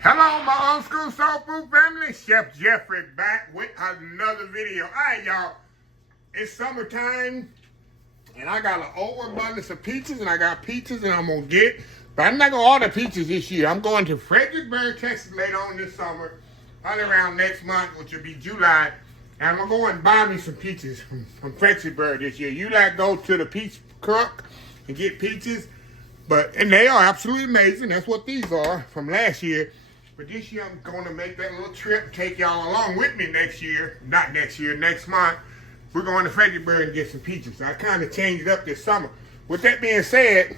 Hello, my old school soul food family. Chef Jeffrey back with another video. All right, y'all. It's summertime, and I got an overabundance of peaches, and I got peaches, and I'm gonna get. But I'm not gonna order peaches this year. I'm going to Fredericksburg, Texas, later on this summer, probably around next month, which will be July. And I'm gonna go and buy me some peaches from Fredericksburg this year. You like go to the peach truck and get peaches, and they are absolutely amazing. That's what these are from last year. But this year, I'm going to make that little trip, take y'all along with me next year. Not next year, next month. We're going to Fredericksburg and get some peaches. I kind of changed it up this summer. With that being said,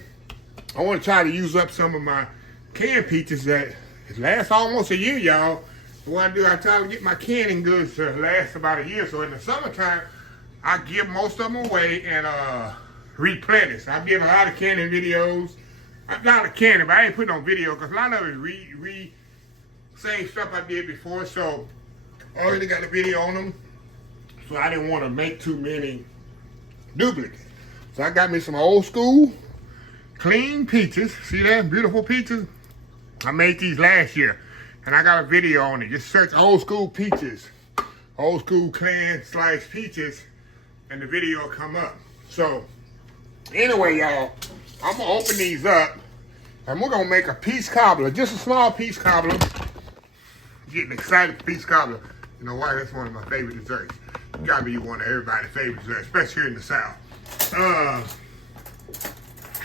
I want to try to use up some of my canned peaches that last almost a year, y'all. What I do, I try to get my canning goods to last about a year. So in the summertime, I give most of them away and replenish. I did a lot of canning videos. Not a canning, but I ain't putting on video because a lot of it same stuff I did before, so I already got a video on them, so I didn't want to make too many duplicates. So I got me some old school, clean peaches. See that? Beautiful peaches. I made these last year, and I got a video on it. Just search old school peaches, old school canned sliced peaches, and the video will come up. So anyway, y'all, I'm going to open these up, and we're going to make a peach cobbler, just a small peach cobbler. Getting excited for peach cobbler. You know why? That's one of my favorite desserts. It gotta be one of everybody's favorite desserts, especially here in the South.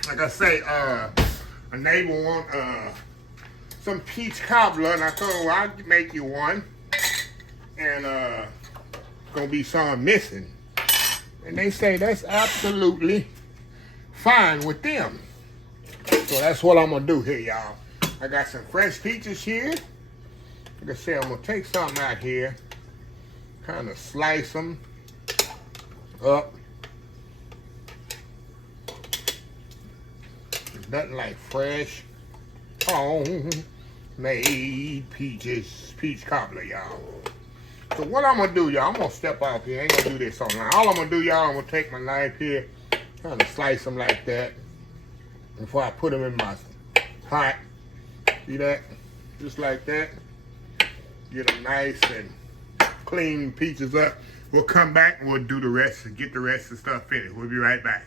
Like I say, a neighbor want some peach cobbler, and I told her, well, I'll make you one. And gonna be some missing. And they say that's absolutely fine with them. So that's what I'm gonna do here, y'all. I got some fresh peaches here. Like I said, I'm going to take something out here, kind of slice them up. There's nothing like fresh, homemade peach cobbler, y'all. So what I'm going to do, y'all, I'm going to step out here. I ain't going to do this online. All I'm going to do, y'all, I'm going to take my knife here, kind of slice them like that before I put them in my pot. See that? Just like that. Get them nice and clean peaches up. We'll come back and we'll do the rest and get the rest of the stuff finished. We'll be right back.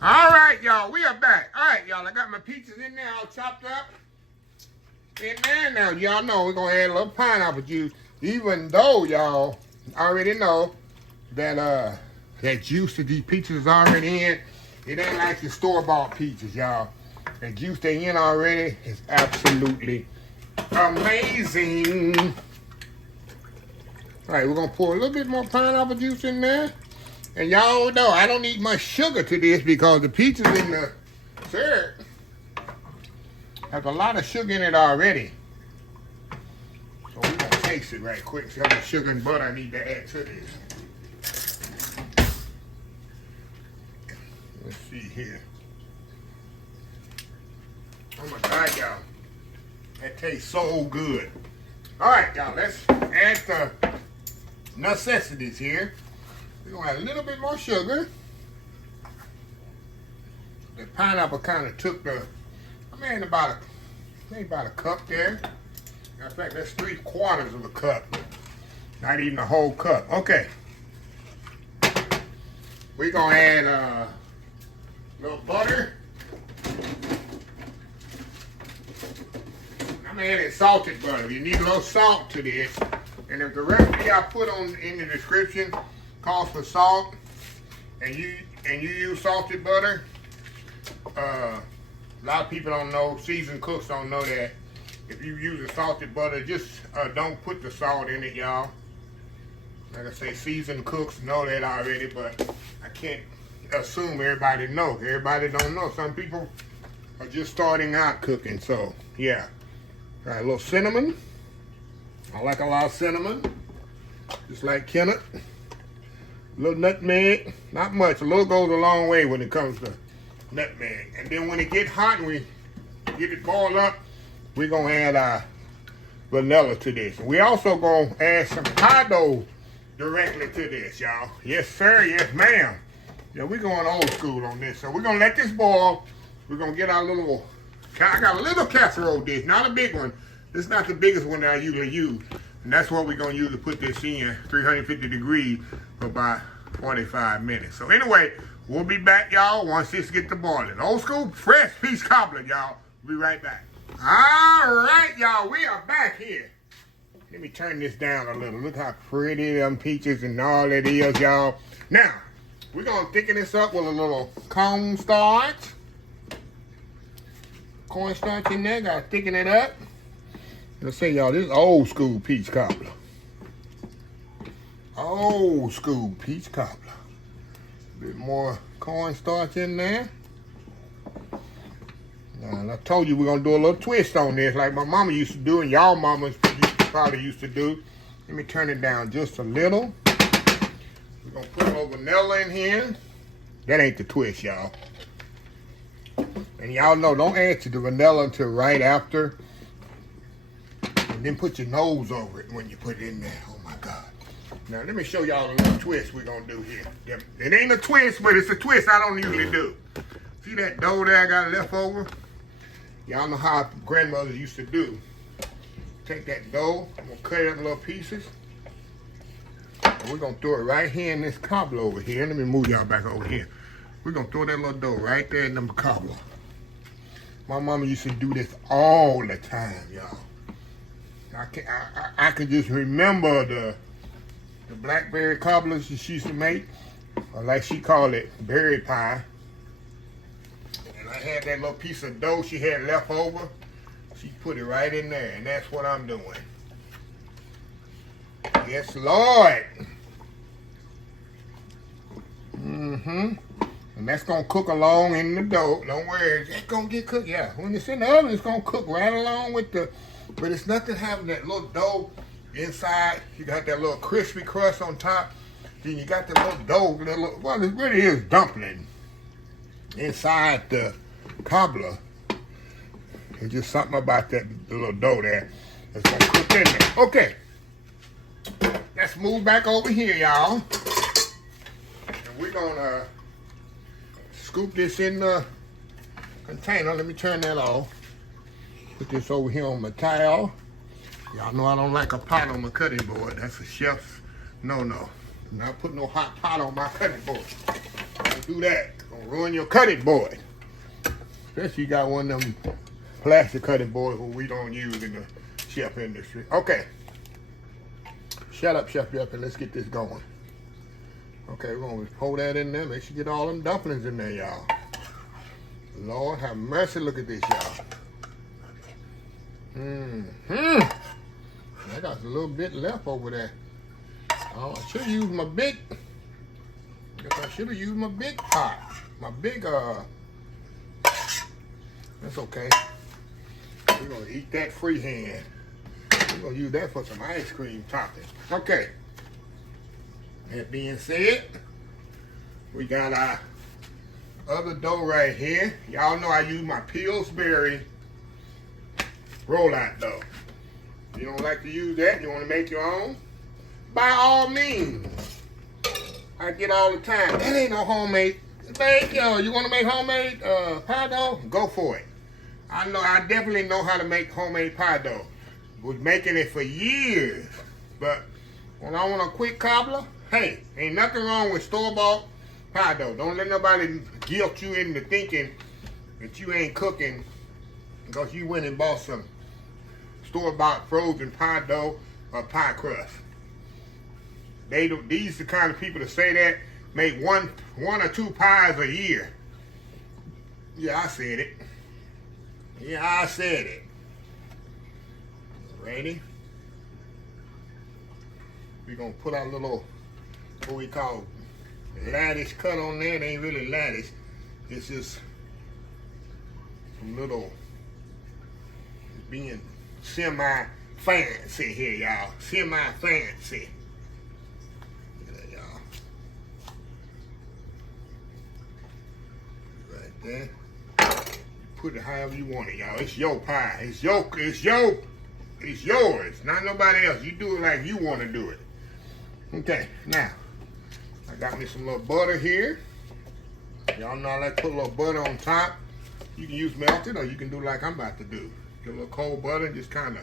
All right, y'all. We are back. All right, y'all. I got my peaches in there all chopped up. In there now. Y'all know we're going to add a little pineapple juice. Even though, y'all, already know that that juice that these peaches is already in, it ain't like your store-bought peaches, y'all. That juice they in already is absolutely amazing. All right, we're going to pour a little bit more pineapple juice in there. And y'all know I don't need much sugar to this because the peaches in the syrup have a lot of sugar in it already. So we're going to taste it right quick. See how much sugar and butter I need to add to this. Let's see here. Oh my God, y'all. That tastes so good. All right, y'all, let's add the necessities here. We're going to add a little bit more sugar. The pineapple kind of took maybe about a cup there. In fact, that's 3/4 of a cup. Not even a whole cup. Okay. We're going to add a little butter. I'm adding salted butter. You need a little salt to this. And if the recipe I put in the description calls for salt, and you use salted butter, a lot of people don't know, seasoned cooks don't know that. If you use a salted butter, just don't put the salt in it, y'all. Like I say, seasoned cooks know that already, but I can't assume everybody knows. Everybody don't know. Some people are just starting out cooking, so yeah. All right, a little cinnamon. I like a lot of cinnamon, just like Kenneth. A little nutmeg, not much. A little goes a long way when it comes to nutmeg. And then when it gets hot and we get it boiled up, we're going to add our vanilla to this. And we also going to add some pie dough directly to this, y'all. Yes, sir. Yes, ma'am. Yeah, we're going old school on this. So we're going to let this boil. We're going to get our little, I got a little casserole dish, not a big one. It's not the biggest one that I usually use. And that's what we're going to use to put this in, 350 degrees for about 45 minutes. So anyway, we'll be back, y'all, once this gets to boiling. Old school, fresh peach cobbler, y'all. We'll be right back. All right, y'all, we are back here. Let me turn this down a little. Look how pretty them peaches and all that is, y'all. Now, we're going to thicken this up with a little cornstarch. Cornstarch in there, got to thicken it up. Let's say, y'all, this is old school peach cobbler. Old school peach cobbler. A bit more cornstarch in there. Now, I told you we're going to do a little twist on this like my mama used to do and y'all mamas probably used to do. Let me turn it down just a little. We're going to put a little vanilla in here. That ain't the twist, y'all. And y'all know, don't add to the vanilla until right after. And then put your nose over it when you put it in there. Oh my God. Now let me show y'all a little twist we're gonna do here. It ain't a twist, but it's a twist I don't usually do. See that dough there I got left over? Y'all know how grandmothers used to do. Take that dough, I'm gonna cut it up in little pieces. And we're gonna throw it right here in this cobbler over here. Let me move y'all back over here. We're gonna throw that little dough right there in the cobbler. My mama used to do this all the time, y'all. I can just remember the blackberry cobblers she used to make, or like she called it, berry pie. And I had that little piece of dough she had left over. She put it right in there, and that's what I'm doing. Yes, Lord. And that's gonna cook along in the dough. Don't worry, it's gonna get cooked. Yeah, when it's in the oven, it's gonna cook right along with the. But it's nothing having that little dough inside. You got that little crispy crust on top. Then you got the little dough, well, it really is dumpling inside the cobbler. It's just something about that the little dough there that's gonna cook in there. Okay, let's move back over here, y'all. And we're gonna scoop this in the container. Let me turn that off. Put this over here on my towel. Y'all know I don't like a pot on my cutting board. That's a chef's no-no. Not put no hot pot on my cutting board. Don't do that. It's gonna ruin your cutting board. Especially you got one of them plastic cutting boards we don't use in the chef industry. Okay. Shut up, Chef Jeff, and let's get this going. Okay, we're gonna pour that in there. Make sure you get all them dumplings in there, y'all. Lord have mercy, look at this, y'all. I got a little bit left over there. Oh, I should have used my big. Guess I should have used my big pot. My big, that's okay. We're gonna eat that freehand. We're gonna use that for some ice cream topping. Okay. That being said, we got our other dough right here. Y'all know I use my Pillsbury rollout dough. If you don't like to use that, you want to make your own, by all means. I get all the time, that ain't no homemade. You want to make homemade pie dough? Go for it. I definitely know how to make homemade pie dough. Was making it for years, but when I want a quick cobbler, hey, ain't nothing wrong with store-bought pie dough. Don't let nobody guilt you into thinking that you ain't cooking because you went and bought some store-bought frozen pie dough or pie crust. These the kind of people that say that make one or two pies a year. Yeah, I said it. Yeah, I said it. Ready? We're gonna put our little, what we call lattice cut on there. It ain't really lattice. It's just some little, being semi-fancy here, y'all. Semi-fancy. Look at that, y'all. Right there. Put it however you want it, y'all. It's your pie. It's yours. Not nobody else. You do it like you want to do it. Okay, now, I got me some little butter here. Y'all know I like to put a little butter on top. You can use melted or you can do like I'm about to do. Get a little cold butter and just kind of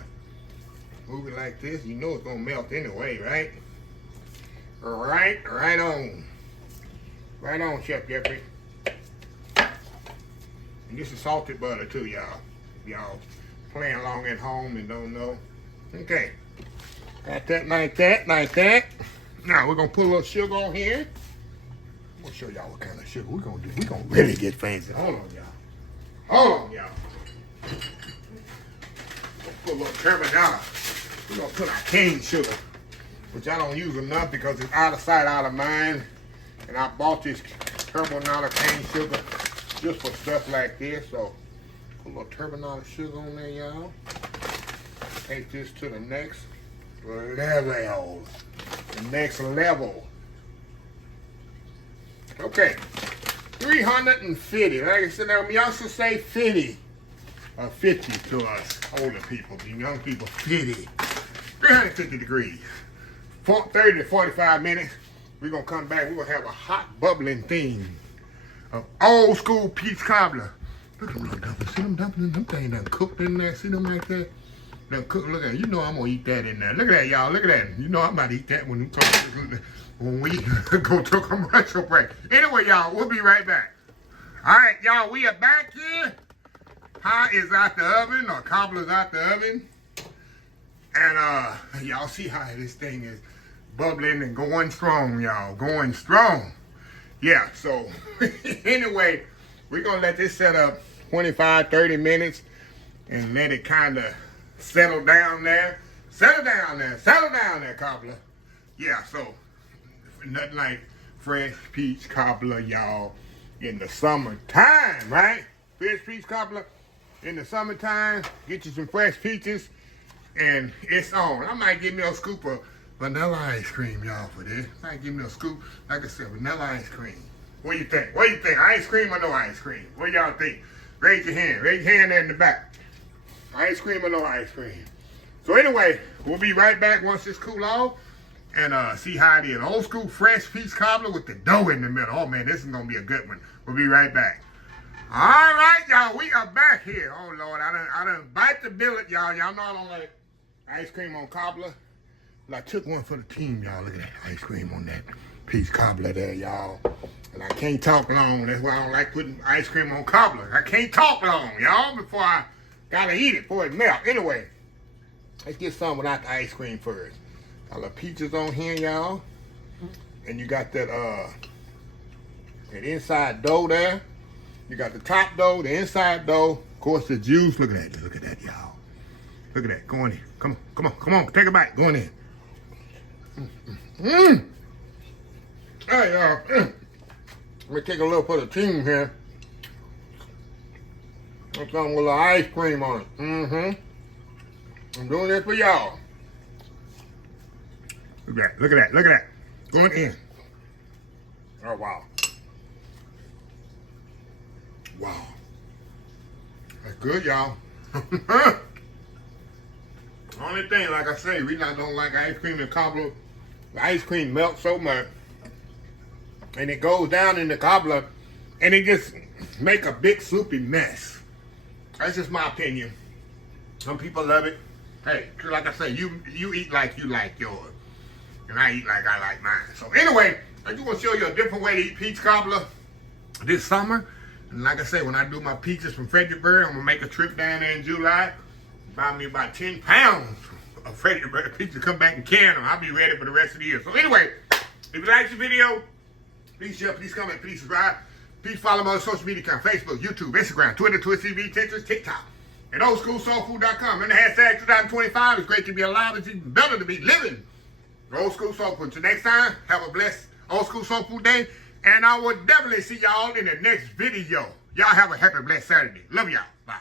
Move it like this. You know it's gonna melt anyway, right? Right on. Right on, Chef Jeffrey. And this is salted butter too, y'all. Y'all playing along at home and don't know. Okay. Got that like that. Now we're gonna put a little sugar on here. I'm gonna show y'all what kind of sugar we're gonna do. We're gonna really get fancy. Hold on, y'all. Put a little turbinado. We're gonna put our cane sugar, which I don't use enough because it's out of sight, out of mind. And I bought this turbinado cane sugar just for stuff like this. So put a little turbinado sugar on there, y'all. Take this to the next level. The next level. Okay. 350. Like I said, we also say 50. 50 to us older people. You young people, 50. 350 degrees. 30 to 45 minutes. We're going to come back. We're going to have a hot, bubbling thing of old school peach cobbler. Look at them little dumplings. See them dumplings? Them things done cooked in there. See them like that? Done cooked. Look at that. You know I'm going to eat that in there. Look at that, y'all. Look at that. You know I'm about to eat that when we go to a commercial break. Anyway, y'all, we'll be right back. All right, y'all, we are back here. Hot is out the oven, or cobbler's out the oven. And y'all see how this thing is bubbling and going strong, y'all. Going strong. Yeah, so anyway, we're going to let this set up 25, 30 minutes and let it kind of settle down there. Settle down there, cobbler. Yeah, so nothing like fresh peach cobbler, y'all, in the summertime, right? Fresh peach cobbler in the summertime. Get you some fresh peaches, and it's on. I might give me a scoop of vanilla ice cream, y'all, for this. I might give me a scoop, like I said, vanilla ice cream. What do you think? What do you think? Ice cream or no ice cream? What do y'all think? Raise your hand. Raise your hand there in the back. Ice cream or no ice cream? So anyway, we'll be right back once this cool off and see how it is. Old school fresh peach cobbler with the dough in the middle. Oh man, this is gonna be a good one. We'll be right back. All right, y'all, we are back here. Oh Lord, I done bite the billet, y'all. Y'all know I don't like ice cream on cobbler. But I took one for the team, y'all. Look at that ice cream on that peach cobbler there, y'all. And I can't talk long. That's why I don't like putting ice cream on cobbler. I can't talk long, y'all, before I gotta eat it before it melts. Anyway, let's get some without the ice cream first. Got the peaches on here, y'all. And you got that inside dough there. You got the top dough, the inside dough, of course the juice. Look at that, y'all. Look at that. Go in here. Come on. Take a bite. Go in here. All right, y'all. Let me take a little for the team here. Put some with a little ice cream on it. I'm doing this for y'all. Look at that. Going in. Oh, wow. Wow. That's good, y'all. Only thing, like I say, we don't like ice cream and cobbler. The ice cream melts so much. And it goes down in the cobbler. And it just make a big soupy mess. That's just my opinion. Some people love it. Hey, like I say, you eat like you like yours. And I eat like I like mine. So anyway, I just want to show you a different way to eat peach cobbler this summer. And like I say, when I do my peaches from Fredericksburg, I'm going to make a trip down there in July. Buy me about 10 pounds of Fredericksburg peaches, come back and can them. I'll be ready for the rest of the year. So anyway, if you like this video, please share, please comment, please subscribe. Please follow my social media account, Facebook, YouTube, Instagram, Twitter, TV, Pinterest, TikTok, and oldschoolsoulfood.com. And the hashtag 2025. It's great to be alive. It's even better to be living. Old School Soul Food. Until next time, have a blessed Old School Soul Food day. And I will definitely see y'all in the next video. Y'all have a happy, blessed Saturday. Love y'all. Bye.